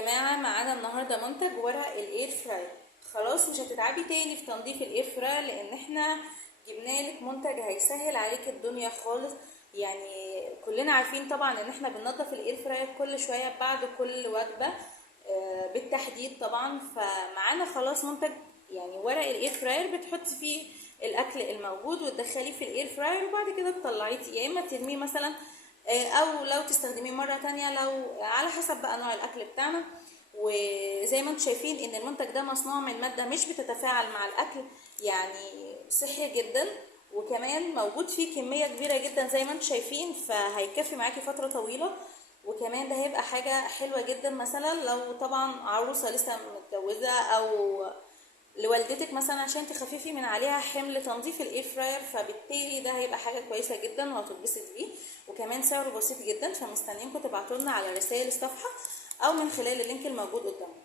جماعة معانا النهاردة منتج ورق الاير فراير. خلاص مش هتتعبي تاني في تنظيف الاير فراير، لان احنا جبنا لك منتج هيسهل عليك الدنيا خالص. يعني كلنا عارفين طبعا ان احنا بننظف الاير فراير كل شوية بعد كل وجبة، بالتحديد طبعا. فمعانا خلاص منتج يعني ورق الاير فراير، بتحطي فيه الاكل الموجود وتدخليه في الاير فراير، وبعد كده تطلعيه يا اما ترميه مثلا، او لو تستخدميه مره تانية، لو على حسب بقى نوع الاكل بتاعنا. وزي ما انتم شايفين ان المنتج ده مصنوع من ماده مش بتتفاعل مع الاكل، يعني صحي جدا، وكمان موجود فيه كميه كبيره جدا زي ما انتم شايفين، فهيكفي معاكي فتره طويله. وكمان ده هيبقى حاجه حلوه جدا مثلا لو طبعا عروسه لسه متجوزه، او لوالدتك مثلا عشان تخففي من عليها حمل تنظيف الاير فراير، فبالتالي ده هيبقى حاجه كويسه جدا وهتتبسط بيه. وكمان سعره بسيط جدا، فمستنيينكم تبعتوا لنا على رسائل الصفحه او من خلال اللينك الموجود قدامكم.